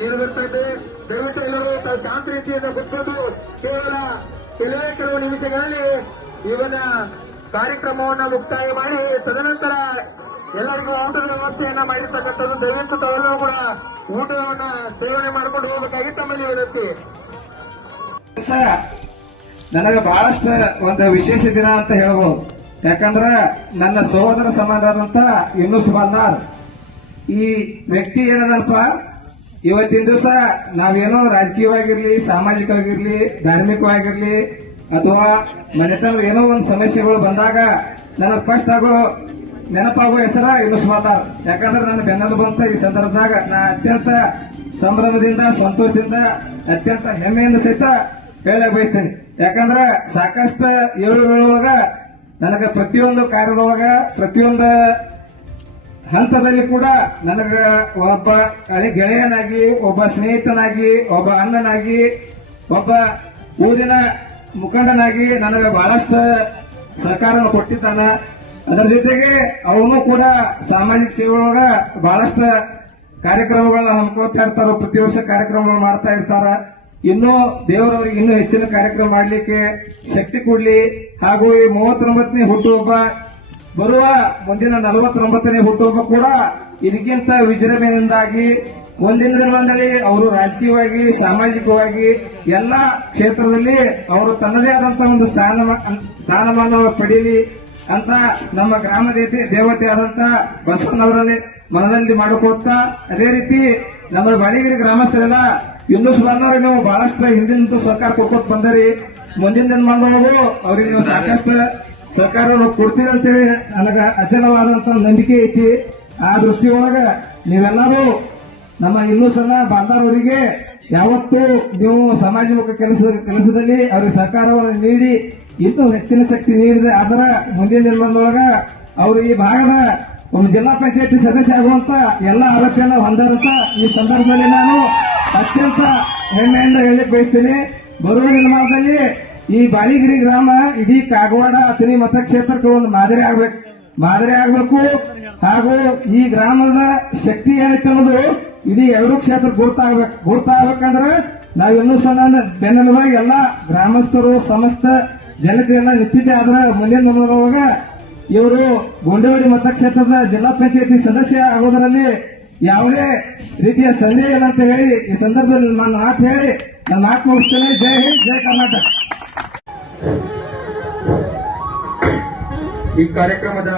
ನೀಡುತ್ತಿದೆ. ದಯವಿಟ್ಟು ಎಲ್ಲರೂ ತಾವು ಶಾಂತ ರೀತಿಯಿಂದ ಕೂತ್ಕೊಂಡು ಕೇವಲ ಕೆಲವು ನಿಮಿಷಗಳಲ್ಲಿ ಇವನ ಕಾರ್ಯಕ್ರಮವನ್ನು ಮುಕ್ತಾಯ ಮಾಡಿ ತದನಂತರ ಎಲ್ಲರಿಗೂ ಊಟದ ವ್ಯವಸ್ಥೆಯನ್ನ ಮಾಡಿರ್ತಕ್ಕಂಥದ್ದು. ದಯವಿಟ್ಟು ತಾವೆಲ್ಲರೂ ಕೂಡ ಊಟವನ್ನ ಸೇವನೆ ಮಾಡಿಕೊಂಡು ಹೋಗಬೇಕಾಗಿ ತಮ್ಮಲ್ಲಿ ವಿನಂತಿ. ನನಗೆ ಬಹಳಷ್ಟು ಒಂದು ವಿಶೇಷ ದಿನ ಅಂತ ಹೇಳ್ಬೋದು. ಯಾಕಂದ್ರ ನನ್ನ ಸಹೋದರ ಸಮಾನರಾದಂತ ಯೂನುಸ್ ಬಾಲ್ದಾರ್ ಈ ವ್ಯಕ್ತಿ ಏನದಲ್ಪ, ಇವತ್ತಿನ ದಿವಸ ನಾವೇನೋ ರಾಜಕೀಯವಾಗಿರ್ಲಿ, ಸಾಮಾಜಿಕವಾಗಿರ್ಲಿ, ಧಾರ್ಮಿಕವಾಗಿರ್ಲಿ ಅಥವಾ ಮನೆತನದ ಏನೋ ಒಂದು ಸಮಸ್ಯೆಗಳು ಬಂದಾಗ ನನಗೆ ಫಸ್ಟ್ ನೆನಪಾಗುವ ಹೆಸರ ಯೂನುಸ್ ಬಾಲ್ದಾರ್. ಯಾಕಂದ್ರೆ ನನ್ನ ಬೆನ್ನಲು ಬಂತ ಈ ಸಂದರ್ಭದಾಗ ನಾ ಅತ್ಯಂತ ಸಂಭ್ರಮದಿಂದ, ಸಂತೋಷದಿಂದ, ಅತ್ಯಂತ ಹೆಮ್ಮೆಯಿಂದ ಸಹಿತ ಹೇಳಕ್ ಬಯಸ್ತೇನೆ. ಯಾಕಂದ್ರ ಸಾಕಷ್ಟು ಏಳುಗಳೊಳಗ ನನಗ ಪ್ರತಿಯೊಂದು ಕಾರ್ಯದೊಳಗ, ಪ್ರತಿಯೊಂದು ಹಂತದಲ್ಲಿ ಕೂಡ ನನಗ ಒಬ್ಬ ಗೆಳೆಯನಾಗಿ, ಒಬ್ಬ ಸ್ನೇಹಿತನಾಗಿ, ಒಬ್ಬ ಅಣ್ಣನಾಗಿ, ಒಬ್ಬ ಊರಿನ ಮುಖಂಡನಾಗಿ ನನಗೆ ಬಹಳಷ್ಟು ಸಹಕಾರವನ್ನು ಕೊಟ್ಟಿದ್ದಾನ. ಅದರ ಜೊತೆಗೆ ಅವನು ಕೂಡ ಸಾಮಾಜಿಕ ಸೇವೆಯೊಳಗ ಬಹಳಷ್ಟು ಕಾರ್ಯಕ್ರಮಗಳನ್ನ ಹಮ್ಮಿಕೊಳ್ತಾ ಇರ್ತಾರ, ಪ್ರತಿ ವರ್ಷ ಕಾರ್ಯಕ್ರಮಗಳು ಮಾಡ್ತಾ ಇರ್ತಾರ. ಇನ್ನೂ ದೇವರವರಿಗೆ ಇನ್ನೂ ಹೆಚ್ಚಿನ ಕಾರ್ಯಕ್ರಮ ಮಾಡಲಿಕ್ಕೆ ಶಕ್ತಿ ಕೊಡ್ಲಿ. ಹಾಗೂ ಈ 39ನೇ ಹುಟ್ಟುಹಬ್ಬ ಬರುವ ಮುಂದಿನ 49ನೇ ಹುಟ್ಟುಹಬ್ಬ ಕೂಡ ಇದಕ್ಕಿಂತ ವಿಜೃಂಭಣೆಯಿಂದಾಗಿ ಮುಂದಿನ ದಿನಗಳಲ್ಲಿ ಅವರು ರಾಜಕೀಯವಾಗಿ, ಸಾಮಾಜಿಕವಾಗಿ ಎಲ್ಲ ಕ್ಷೇತ್ರದಲ್ಲಿ ಅವರು ತನ್ನದೇ ಆದಂತಹ ಒಂದು ಸ್ಥಾನಮಾನ ಪಡೀಲಿ ಅಂತ ನಮ್ಮ ಗ್ರಾಮ ದೇವತೆ ಆದಂತ ಬಸವಣ್ಣವರಲ್ಲಿ ಮನದಲ್ಲಿ ಮಾಡಿಕೊಡ್ತಾ, ಅದೇ ರೀತಿ ನಮ್ಮ ಬಾಳಿಗಿರಿ ಗ್ರಾಮಸ್ಥರೆಲ್ಲ ಯೂನುಸ್ ಬಾಲ್ದಾರ್ ನೀವು ಬಹಳಷ್ಟು ಹಿಂದಿನ ಸಹಕಾರ ಕೊಟ್ಕೊತ ಬಂದರಿ. ಮುಂದಿನ ದಿನಮಾನದೊಳಗೂ ಅವ್ರಿಗೆ ನೀವು ಸಾಕಷ್ಟು ಸಹಕಾರ ಕೊಡ್ತೀರಿ ಅಂತೇಳಿ ನನಗ ಅಚಲವಾದಂತ ನಂಬಿಕೆ ಐತಿ. ಆ ದೃಷ್ಟಿಯೊಳಗ ನೀವೆಲ್ಲರೂ ನಮ್ಮ ಯೂನುಸ್ ಬಾಲ್ದಾರ್ ಅವರಿಗೆ ಯಾವತ್ತೂ ನೀವು ಸಮಾಜಮುಖ ಕೆಲಸದಲ್ಲಿ ಅವ್ರಿಗೆ ಸಹಕಾರವನ್ನು ನೀಡಿ ಇನ್ನೂ ಹೆಚ್ಚಿನ ಶಕ್ತಿ ನೀಡಿದೆ. ಅದರ ಮುಂದಿನ ದಿನಮಾನದೊಳಗ ಅವರು ಈ ಭಾಗದ ಒಂದು ಜಿಲ್ಲಾ ಪಂಚಾಯತಿ ಸದಸ್ಯ ಆಗುವಂತ ಎಲ್ಲ ಅಗತ್ಯನ ಹೊಂದಾರಂತ ಈ ಸಂದರ್ಭದಲ್ಲಿ ನಾನು ಅತ್ಯಂತ ಹೆಮ್ಮೆಯಿಂದ ಹೇಳಲಿಕ್ಕೆ ಬಯಸ್ತೇನೆ. ಬರುವ ದಿನಮಾನದಲ್ಲಿ ಈ ಬಾಳಿಗಿರಿ ಗ್ರಾಮ ಇಡೀ ಕಾಗವಾಡ ಅಥಣಿ ಮತಕ್ಷೇತ್ರಕ್ಕೆ ಒಂದು ಮಾದರಿ ಆಗಬೇಕು. ಹಾಗೂ ಈ ಗ್ರಾಮದ ಶಕ್ತಿ ಏನೈತೆ ಅನ್ನೋದು ಇಡೀ ಎರಡು ಕ್ಷೇತ್ರ ಗುರ್ತಾಗಬೇಕಂದ್ರೆ ನಾವು ಇನ್ನೂ ಬೆನ್ನೆಲುಬಾಗಿ ಎಲ್ಲ ಗ್ರಾಮಸ್ಥರು, ಸಮಸ್ತ ಜನತೆಯನ್ನ ನಿಂತಿದ್ದೆ. ಆದ್ರೆ ಮುಂದಿನ ದಿನದೊಳಗ ಇವರು ಗೊಂಡೇವಾಡಿ ಮತಕ್ಷೇತ್ರದ ಜಿಲ್ಲಾ ಪಂಚಾಯತಿ ಸದಸ್ಯ ಆಗೋದರಲ್ಲಿ ಯಾವುದೇ ರೀತಿಯ ಸಂದೇಹ ಇಲ್ಲ ಅಂತ ಹೇಳಿ ಈ ಸಂದರ್ಭದಲ್ಲಿ ನಾನು ಮಾತು ಹೇಳಿ ನನ್ನ ಮಾತು ಮುಗಿಸ್ತೇನೆ. ಜೈ ಹಿಂದ್, ಜೈ ಕರ್ನಾಟಕ. ಈ ಕಾರ್ಯಕ್ರಮದ